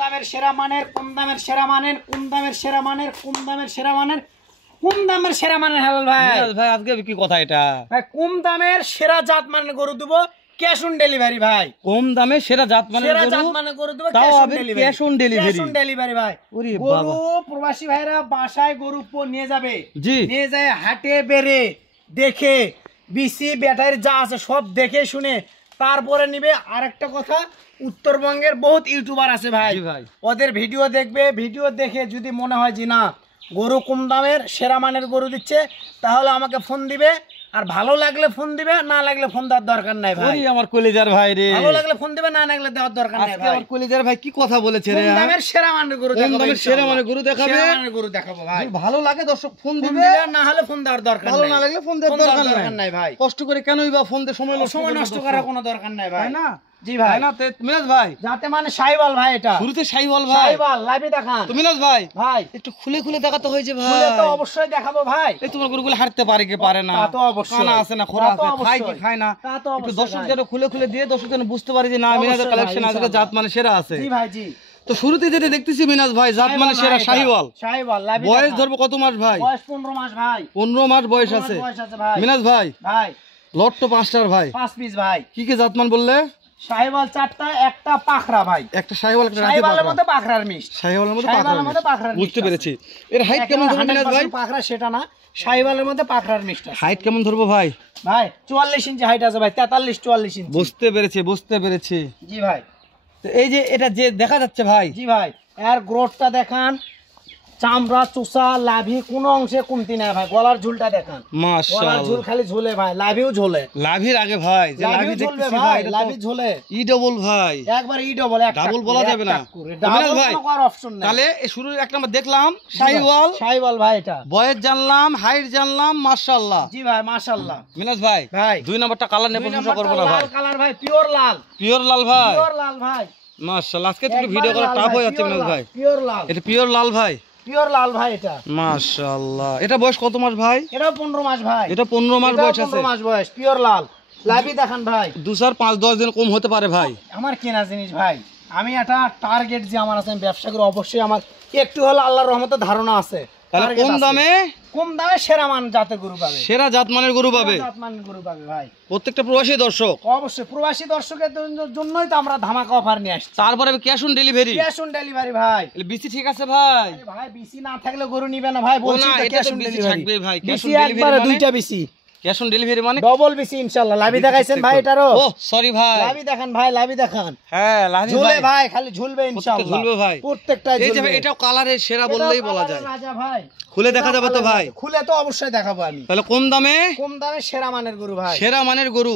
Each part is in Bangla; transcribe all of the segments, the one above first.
দামের সেরা মানের, কম দামের সেরা মানের, কম দামের সেরা মানের, কম দামের সেরা মানের, কম দামের সেরা মানের। হেলাল ভাই, ভাই আজকে কি কথা এটা? ভাই কম দামের সেরা জাত মানের গরু দেবো, ক্যাশ অন ডেলিভারি ভাই। কম দামে সেরা জাত মানের সেরা জাত মানের গরু দেবো, তাও ক্যাশ অন আবার delivery. Cash on delivery. Cash on delivery ভাই। ওরে গরু বাবা, প্রবাসী ভাইরা বাসায় গরু নিয়ে যাবে, জি নিয়ে যায় হাটে বেড়ে দেখে বিসি ব্যাটারি যা আছে সব দেখে শুনে তারপরে নিবে। আরেকটা কথা, উত্তরবঙ্গের বহুত ইউটিউবার আছে ভাই, ওদের ভিডিও দেখবে, ভিডিও দেখে যদি মনে হয় যে না গরু কম দামের সেরা মানের গরু দিচ্ছে, তাহলে আমাকে ফোন দিবে। আর ভালো লাগলে ফোন দিবে, না লাগলে ফোন দেওয়ার দরকার নাই ভাই। আমার কলিজার ভাই রে, ভালো লাগলে ফোন দিবে, না লাগলে দেওয়ার দরকার নাই ভাই। আমার কলিজার ভাই কি কথা বলেছে রে? কম দামের সেরা মানের গরু দেখাবো, কম দামের সেরা মানের গরু দেখাবে, সেরা মানের গরু দেখাবো ভাই। ভালো লাগে দর্শক ফোন দিবে, না হলে ফোন দেওয়ার দরকার নাই, ভালো না লাগলে ফোন দেওয়ার দরকার নাই ভাই। কষ্ট করে কেনই বা ফোন দিয়ে সময় নষ্ট করার কোনো দরকার নাই ভাই। না জি ভাই, না মিনাজ ভাই, যাতে মানে সাইবাল ভাই, এটা শুরুতে সাইবাল ভাই, সাইবাল লাইভে দেখান তো মিনাজ ভাই ভাই, একটু খুলে খুলে দেখাতে হয়েছে ভাই। খুলে তো অবশ্যই দেখাবো ভাই। এই তোমার গরুগুলো হাঁটতে পারে কি পারে না, তা তো অবশ্যই, কানা আছে না খোরা আছে, খায় কি খায় না, তা তো একটু অবশ্যই দর্শক ভাই। যেন খুলে খুলে দিয়ে দর্শক যেন বুঝতে পারে যে না মিনাজের কালেকশন আজকে জাত মানে সেরা আছে। জি ভাই, জি। তো শুরুতে যেটা দেখতেছি মিনাজ ভাই জাত মানে সেরা শাহিওয়াল। শাহিওয়াল লাইভে বয়স ধরবো কত মাস ভাই? বয়স 15 মাস ভাই। 15 মাস বয়স আছে ভাই। মিনাজ ভাই, ভাই লট তো 5টার ভাই, 5 পিস ভাই। কি কি জাতমান বললে? শাহিওয়াল 4টা, একটা পাখরা ভাই। একটা শাহিওয়াল, একটা রাতি শাহিওয়ালের পাকড়া। মধ্যে পাখরার মিক্স, শাহিওয়ালের মধ্যে শাহিওয়ালের মধ্যে পাখরার পাকড়া, বুঝতে mix পেরেছি। এর হাইট কেমন ধরবো মিনাজ ভাই? পাখরা সেটা না, শাহিওয়ালের মধ্যে পাখরার মিক্স আছে। হাইট কেমন ধরবো ভাই? ভাই 44 ইঞ্চি হাইট আছে ভাই, 43-44 ইঞ্চি। বুঝতে পেরেছি বুঝতে পেরেছি। জি ভাই, তো এই যে এটা যে দেখা যাচ্ছে ভাই, জি ভাই, এর গ্রোথটা দেখান, চামড়া চোষা লাভি কোনো অংশে কমতি নাই ভাই। গলার ঝুলটা দেখান, গলার মাশাআল্লাহ, ঝুল খালি ঝুলে ভাই, লাভিও ঝুলে। লাভির আগে ভাই যে লাভি লাভিও ঝুলবে দেখতেছি ভাই, ভাই, এটা লাভি তো ঝুলে ই ডাবল ভাই, একবার ই ডাবল, এক ডাবল বলা যাবে না। ডাবল ভাই কোনো করার অপশন নাই। তাহলে এই শুরুর এক নাম্বার দেখলাম শাহিওয়াল, শাহিওয়াল ভাই, এটা বয়স জানলাম, হাইট জানলাম, মাশাআল্লাহ। জি ভাই, মাশাআল্লাহ। মিনাজ ভাই ভাই 2 নাম্বারটা কালার নিয়ে প্রশংসা করব না ভাই, লাল কালার ভাই, পিওর লাল, পিওর লাল ভাই, পিওর লাল ভাই, মাশাআল্লাহ। আজকে একটু ভিডিও করা টাফ হয়ে যাচ্ছে মিনাজ ভাই, পিওর লাল, এটা পিওর লাল ভাই, পিওর লাল ভাই এটা। মাশাআল্লাহ। এটা বয়স কত মাস ভাই? এটাও 15 মাস ভাই, এটা 15 মাস বয়স আছে, 15 মাস বয়স, পিওর লাল। লাভি দেখান ভাই, 2-4-5-10 দিন কম হতে পারে ভাই। আমার কেনা জিনিস ভাই, আমি একটা টার্গেট যে আমার আছে, আমি ব্যবসা করে অবশ্যই আমার একটু হলো আল্লাহর রহমতে ধারণা আছে। তাহলে কম দামে সেরা মান জাতের গরু পাবে, সেরা জাত মানের গরু পাবে, জাত মানের গরু পাবে ভাই। প্রত্যেকটা প্রবাসী দর্শক, অবশ্যই প্রবাসী দর্শকের জন্যই তো আমরা ধামাকা অফার নিয়ে আসছি। তারপরে cash on delivery, cash on delivery ভাই। বিসি ঠিক আছে ভাই? আরে ভাই বিসি না থাকলে গরু নিবে না ভাই, বলছি তো ক্যাশ অন ডেলিভারি থাকবে ভাই। ক্যাশ বিসি অন একবারে ডেলিভারি, 2টা বিসি, ক্যাশ অন ডেলিভারি মানে ডবল বিসি ইনশাআল্লাহ। লাভি দেখাইছেন ভাই এটারও? ও সরি ভাই, লাভি দেখান ভাই, লাভি দেখান। হ্যাঁ লাভি ঝুলে ভাই, খালি ঝুলবে ইনশাআল্লাহ, ঝুলবে ভাই, প্রত্যেকটা এই যে ঝুলবে। এটাও কালারের সেরা বললেই বলা যায়। রাজা ভাই, খুলে দেখা যাবে তো ভাই? খুলে তো অবশ্যই দেখাবো আমি। তাহলে কম দামে সেরা মানের গরু ভাই, সেরা মানের গরু,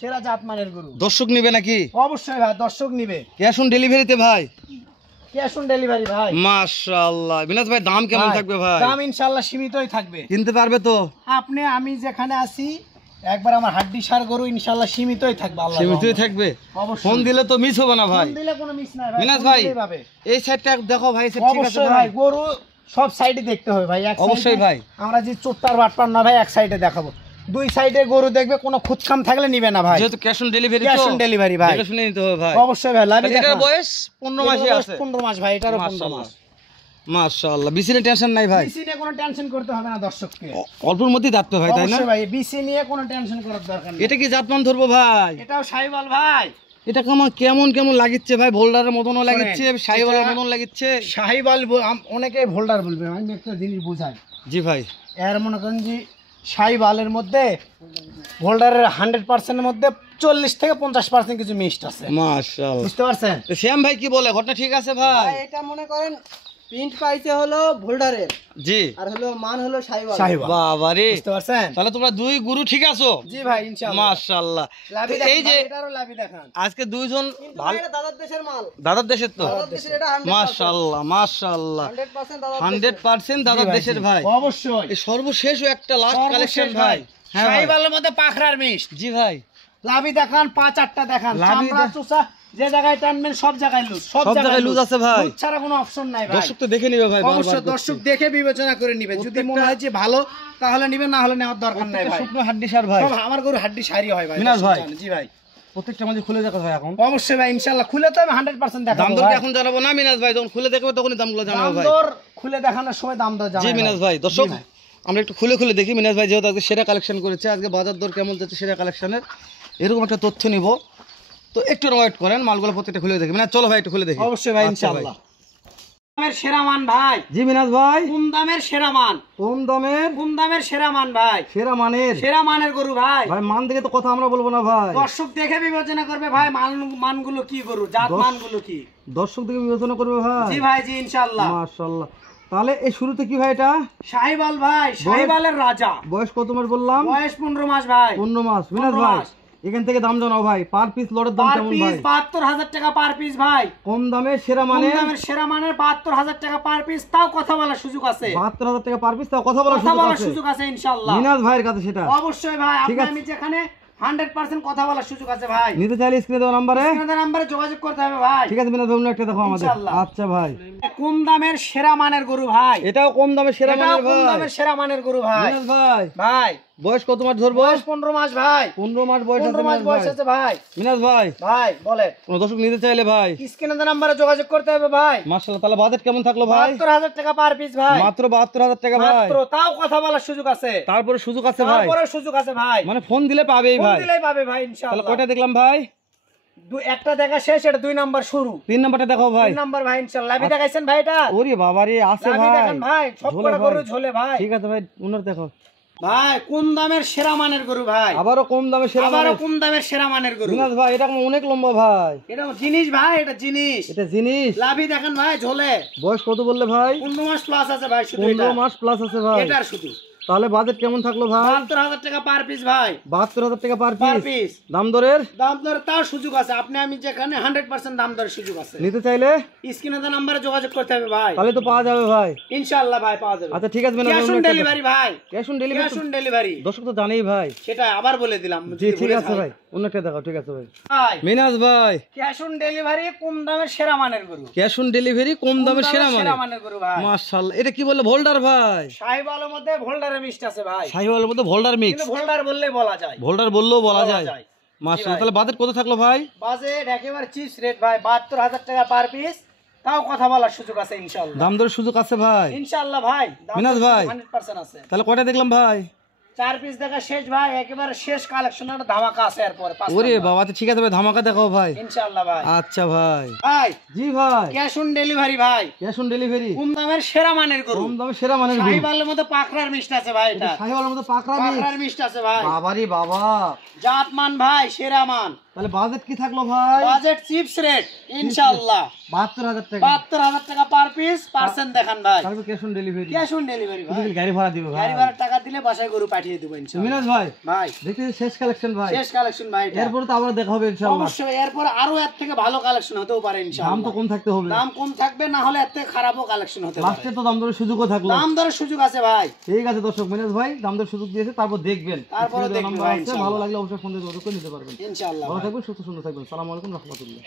সেরা জাত মানের গরু। দর্শক নিবে নাকি? অবশ্যই ভাই, দর্শক নিবে। ক্যাশ অন ডেলিভারিতে ভাই, ক্যাশ অন ডেলিভারি ভাই। মাশাআল্লাহ। বিনাশ ভাই দাম কেমন থাকবে ভাই? দাম ইনশাআল্লাহ সীমিতই থাকবে, কিনতে পারবে তো? আপনি আমি যেখানে আছি একবার আমার হাড্ডি সার গরু ইনশাআল্লাহ সীমিতই থাকবে, আল্লাহ সীমিতই থাকবে। ফোন দিলে তো মিস হবে না ভাই, ফোন দিলে কোনো মিস নাই ভাই। বিনাশ ভাই এই সাইডটা দেখো ভাই, ঠিক আছে অবশ্যই ভাই, গরু সব সাইডে দেখতে হবে ভাই, এক অবশ্যই ভাই। আমরা যে চোট্টার বাটপার না ভাই, এক সাইডে দেখাবো, দুই সাইডে গরু দেখবে, কোনো খুঁতখাম থাকলে নিবে না ভাই, যেহেতু cash on delivery, cash on delivery ভাই, এটা শুনে নিতে হবে ভাই। অবশ্যই ভাই। লাভি দেখান, এটার বয়স 15 মাসই আছে, 15 মাস ভাই, এটারও 15 মাস। মাশাআল্লাহ। বিসি নিয়ে টেনশন নাই ভাই, বিসি নিয়ে কোনো টেনশন করতে হবে না দর্শককে, অল্পের মধ্যেই দাঁততে ভাই, তাই না? অবশ্যই ভাই, বিসি নিয়ে কোনো টেনশন করার দরকার নেই। এটা কি জাতমান ধরবো ভাই? এটাও শাহিওয়াল ভাই, এটা কেমন কেমন লাগিচ্ছে ভাই? ভোল্ডারের মতনও লাগিচ্ছে, শাহিওয়ালের মতন লাগিচ্ছে। শাহিওয়াল অনেকে ভোল্ডার বলবে, আমি একটা জিনিস বুঝাই। জি ভাই, এর মনে করেন যে শাহিওয়ালের মধ্যে ভোল্ডারের 100% এর মধ্যে 40 থেকে 50% কিছু মিক্সড আছে, মাশাআল্লাহ, বুঝতে পারছেন? তো শ্যাম ভাই কি বলে, ঘটনা ঠিক আছে ভাই? এটা মনে করেন প্রিন্ট পাইছে হলো ভোল্ডারের, জি, আর হলো মান হলো শাহিওয়াল। বাবা রে, বুঝতে পারছেন? তাহলে তোমরা দুই গুরু ঠিক আছো? জি ভাই ইনশাআল্লাহ, মাশাআল্লাহ। লাভি এই যে এটারও লাভি দেখান, আজকে দুইজন ভালো, এটা দাদার দেশের মাল, দাদার দেশের তো, দাদার দেশের, এটা 100% মাশাআল্লাহ মাশাআল্লাহ, 100% দাদার দেশের। 100% দাদার দেশের ভাই। অবশ্যই। এই সর্বশেষ একটা লাস্ট কালেকশন ভাই। হ্যাঁ ভাই, শাহিওয়ালের মধ্যে পাখরার মিক্স। জি ভাই, লাভি দেখান, 5-8টা দেখান, লাভি চামড়া চোষা যে জায়গায় টানবেন সব জায়গায় লুজ, সব জায়গায় লুজ আছে ভাই, লুজ ছাড়া কোনো অপশন নাই ভাই। দর্শক তো দেখে নিবে ভাই, অবশ্যই দর্শক দেখে বিবেচনা করে নিবে, যদি মনে হয় যে ভালো তাহলে নিবে, না হলে নেওয়ার দরকার নাই ভাই। শুকনো হাড্ডি সার ভাই, সব আমার গরু হাড্ডি সারি হয় ভাই। মিনাজ ভাই। জি ভাই, প্রত্যেকটা মাঝে খুলে দেখো ভাই এখন। অবশ্যই ভাই ইনশাআল্লাহ খুলে তো আমি 100% দেখাবো। দাম দর ভাই। এখন জানাবো না মিনাজ ভাই, যখন খুলে দেখবে তখনই দামগুলো দাম জানাবো ভাই। দর খুলে দেখানোর সময় দাম দর জি জানাবো। মিনাজ ভাই, দর্শক জি ভাই। আমরা একটু খুলে খুলে দেখি মিনাজ ভাই যেহেতু আজকে সেরা কালেকশন করেছে, আজকে বাজার দর কেমন যাচ্ছে সেরা কালেকশনের এরকম একটা তথ্য নিব। তো একটু ওয়েট করেন, মালগুলো প্রত্যেকটা খুলে দেখি। মিনাজ চলো ভাই একটু খুলে দেখি। অবশ্যই ভাই আচ্ছা ইনশাআল্লাহ। দামের সেরা মান ভাই, জি মিনাজ ভাই, কম দামের সেরা মান, কম দামের কম দামের সেরা মান ভাই, সেরা মানের সেরা মানের গরু ভাই। ভাই। মান দেখে তো কথা আমরা বলবো না ভাই, দর্শক দেখে বিবেচনা করবে ভাই মানগুলো কি গরু, জাত মানগুলো কি। দর্শক থেকে বিবেচনা করবে ভাই। জি ভাই জি ইনশাআল্লাহ। মাশাআল্লাহ। তাহলে এই শুরুতে কি ভাই এটা? শাহিওয়াল ভাই, শাহিওয়ালের রাজা। বয়স কত মাস বললাম? বয়স 15 মাস ভাই। 15 মাস। মিনাজ 15 ভাই মাস। এখান থেকে দাম জানাও ভাই, পার পিস লটের দাম পার কেমন পিস ভাই? 72,000 টাকা পার পিস ভাই। কম দামে সেরা কম মানে দামের সেরা মানের 72,000 টাকা পার পিস, তাও কথা বলার সুযোগ আছে। 72,000 টাকা পার পিস, তাও কথা বলার কথা সুযোগ বলার আছে সুযোগ আছে ইনশাআল্লাহ। মিনাজ ভাইয়ের কাছে সেটা। অবশ্যই ভাই, ঠিক আপনি আছে। আমি যেখানে 100% কথা বলার সুযোগ আছে ভাই। নিতে চাইলে স্ক্রিনে দেওয়া নাম্বারে। আপনাদের নম্বরে যোগাযোগ করতে হবে ভাই। ঠিক আছে মিনাজ ভাই, অন্য একটা দেখো আমাদের। ইনশাআল্লাহ। আচ্ছা ভাই, কম দামের সেরা মানের গরু ভাই। এটাও কম দামে সেরা এটাও মানের কম ভাই। দামের সেরা মানের গরু ভাই। মিনাজ ভাই ভাই বয়স কত মাস ধরবো? বয়স 15 মাস ভাই। 15 মাস বয়স আছে 15 মাস মিনাজ বয়স ভাই। আছে ভাই। মিনাজ ভাই ভাই বলে কোন দর্শক নিতে চাইলে ভাই স্ক্রিনে নম্বরে যোগাযোগ করতে হবে ভাই। মাশাআল্লাহ। তাহলে বাজেট কেমন থাকলো ভাই? 72,000 টাকা পার পিস ভাই। মাত্র 72,000 টাকা ভাই। মাত্র, তাও কথা বলার সুযোগ আছে। তারপরে সুযোগ আছে ভাই, তারপরে সুযোগ আছে ভাই। মানে ফোন দিলে পাবেই ফোন ভাই। দিলেই পাবে ভাই তাহলে ইনশাআল্লাহ। কয়টা দেখলাম ভাই? একটা দেখা শেষ, এটা 2 নাম্বার শুরু। 3 নাম্বারটা দেখাও ভাই। 3 নাম্বার ভাই ইনশাআল্লাহ। লাভি দেখাইছেন ভাই এটা? ওরে বাবারে আছে লাভি ভাই। দেখান ভাই, সব ঝোলে কটা ভাই। গরু ঝোলে ভাই। ঠিক আছে ভাই, উনার দেখো। ভাই কম দামের সেরা মানের গরু ভাই। আবারও কম দামে সেরা আবারও মানের। কম দামের সেরা মানের গরু। মিনাজ ভাই এটা অনেক লম্বা ভাই। এটা জিনিস ভাই, এটা জিনিস। এটা জিনিস। লাভি দেখেন ভাই ঝোলে। বয়স কত বললে ভাই? 15 মাস প্লাস আছে ভাই শুধু 15 এটা। মাস প্লাস আছে ভাই। এটার শুধু তাহলে বাজেট কেমন থাকলো ভাই? 72,000 টাকা পার পিস ভাই। 72,000 টাকা পার পার পিস। পিস। দাম দরের দাম দর তার সুযোগ আছে, আপনি আমি যেখানে 100% দাম দরের সুযোগ আছে। নিতে চাইলে স্ক্রিনে দেওয়া নম্বরে যোগাযোগ করতে হবে ভাই। তাহলে তো পাওয়া যাবে ভাই। ইনশাআল্লাহ ভাই পাওয়া যাবে। আচ্ছা ঠিক আছে মিনাজ ক্যাশ ভাই, অন অন্য একটা ডেলিভারি ভাই। Cash on cash delivery on delivery. দর্শক তো জানেই ভাই। সেটা আবার বলে দিলাম। জি ঠিক আছে ভাই, অন্য একটা দেখাও। ঠিক আছে ভাই। ভাই মিনাজ ভাই ক্যাশ অন ডেলিভারি, কম দামের সেরা মানের গরু। ক্যাশ অন ডেলিভারি, কম দামে সেরা মানে। সেরা মানের গরু ভাই। মাশাআল্লাহ। এটা কি বললে? ভোল্ডার ভাই। শাহিওয়ালের মধ্যে ভোল্ডারের মিক্স আছে ভাই। শাহিওয়ালের মধ্যে ভোল্ডার মিক্স। কিন্তু ভোল্ডার বললেই বলা যায়। ভোল্ডার বললেও বলা বলা যায়। যায়। মাশাআল্লাহ। ভাই। তাহলে বাজেট কত থাকলো ভাই? বাজেট একেবারে চিপস রেট ভাই, 72,000 টাকা পার পিস, তাও কথা বলার সুযোগ আছে ইনশাআল্লাহ। দাম দরের সুযোগ আছে ভাই। ইনশাআল্লাহ ভাই। দাম মিনাজ দর ভাই। 100% আছে। তাহলে কয়টা দেখলাম ভাই? 4 পিস দেখা শেষ ভাই, একেবারে শেষ কালেকশন, একটা ধামাকা আছে এরপরে 5 ওরে বাবা, আচ্ছা ঠিক আছে ভাই, ধামাকা দেখাও ভাই। ইনশাআল্লাহ ভাই। আচ্ছা ভাই। ভাই জি ভাই, ক্যাশ অন ডেলিভারি ভাই। ক্যাশ অন ডেলিভারি, কম দামের সেরা মানের গরু। কম দামে সেরা মানের গরু। শাহিওয়ালের মধ্যে পাকড়ার মিষ্ট আছে ভাই, এটা শাহিওয়ালের মধ্যে পাকড়া মিক্স। পাকড়ার মিষ্ট আছে ভাই। বাবারে বাবা। জাত মান ভাই, সেরা মান। তাহলে বাজেট কি থাকলো ভাই? বাজেট চিপস রেট ইনশাআল্লাহ। 72,000 টাকা। 72,000 টাকা পার পিস, পার্সেন্ট দেখান ভাই। তারপর cash on delivery. Cash on delivery ভাই। গাড়ি ভাড়া দিবে ভাই। গাড়ি ভাড়ার টাকা দিলে বাসায় গরু পাঠিয়ে দেবো ইনশাআল্লাহ। মিনাজ ভাই ভাই দেখতে শেষ কালেকশন ভাই। শেষ কালেকশন ভাই এটা। এরপরে তো আবার দেখা হবে ইনশাআল্লাহ। অবশ্যই এরপর আরো এর থেকে ভালো কালেকশন হতেও পারে দাম ইনশাআল্লাহ। তো কম থাকতে হবে। দাম কম থাকবে, না হলে এর থেকে খারাপও কালেকশন হতে পারে। লাস্টে তো দাম দরের সুযোগও থাকলো। দাম দরের সুযোগ আছে ভাই। ঠিক আছে দর্শক, মিনাজ ভাই দাম দরের সুযোগ দিয়েছে, তারপর দেখবেন। তারপরে স্ক্রিনে দেওয়া দেখবেন নাম্বার ভাই আছে, ইনশাআল্লাহ। ভালো লাগলে অবশ্যই ফোন দিয়ে যোগাযোগ করে নিতে পারবেন। ইনশাআল্লাহ ভালো ভাই। থাকবেন, সুস্থ সুন্দর থাকবেন। আসসালামু আলাইকুম রহমতুল্লাহ।